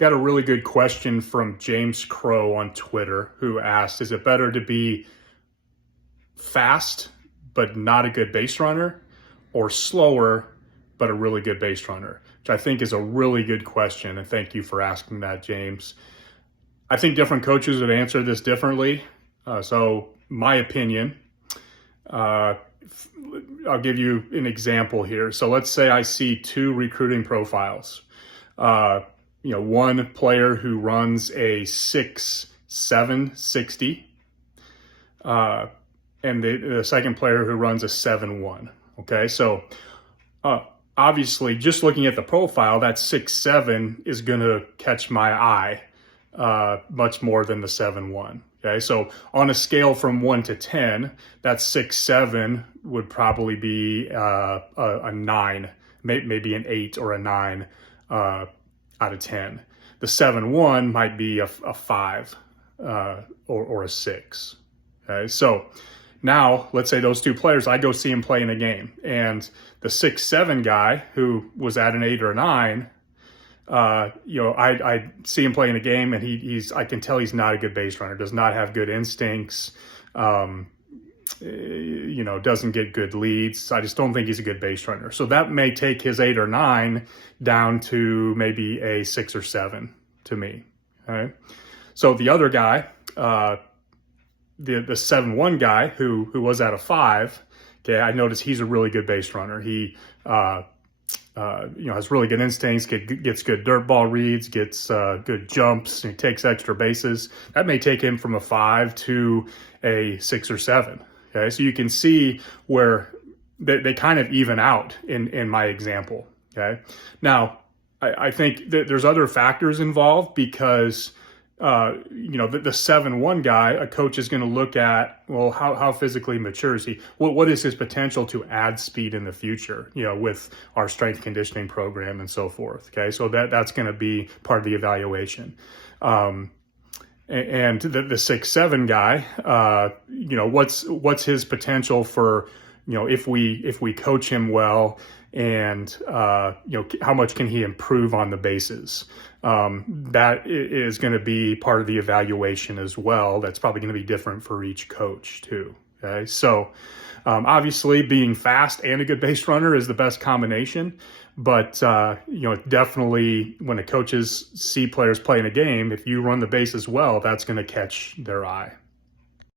Got a really good question from James Crow on Twitter, who asked, is it better to be fast but not a good base runner, or slower but a really good base runner? Which I think is a really good question, and thank you for asking that, James. I think different coaches would answer this differently. So my opinion, I'll give you an example here. So let's say I see two recruiting profiles. One player who runs a 6.7 60, and the second player who runs a 7.1. Okay, so obviously, just looking at the profile, that 6.7 is going to catch my eye much more than the 7.1. Okay, so on a scale from 1 to 10, that 6.7 would probably be a 9, maybe an 8 or a 9 out of 10. The 7.1 might be a 5 or a 6. Okay, so now let's say those two players, I go see him play in a game, and the 6.7 guy who was at an 8 or a 9, I see him play in a game, and I can tell he's not a good base runner, does not have good instincts, doesn't get good leads. I just don't think he's a good base runner. So that may take his 8 or 9 down to maybe a 6 or 7 to me. Okay. So the other guy, the 7.1 guy who was at a 5, okay, I noticed he's a really good base runner. He has really good instincts, gets good dirt ball reads, gets good jumps, and he takes extra bases. That may take him from a 5 to a 6 or 7. Okay, so you can see where they kind of even out in my example. Okay, now I think that there's other factors involved because the 7.1 guy, a coach is going to look at, well, how physically mature is he? What is his potential to add speed in the future, with our strength conditioning program and so forth. Okay, so that's going to be part of the evaluation. And the 6.7 guy, what's his potential for, if we coach him well, and how much can he improve on the bases? That is going to be part of the evaluation as well. That's probably going to be different for each coach too. Okay, so obviously being fast and a good base runner is the best combination. But definitely when the coaches see players play in a game, if you run the bases well, that's going to catch their eye.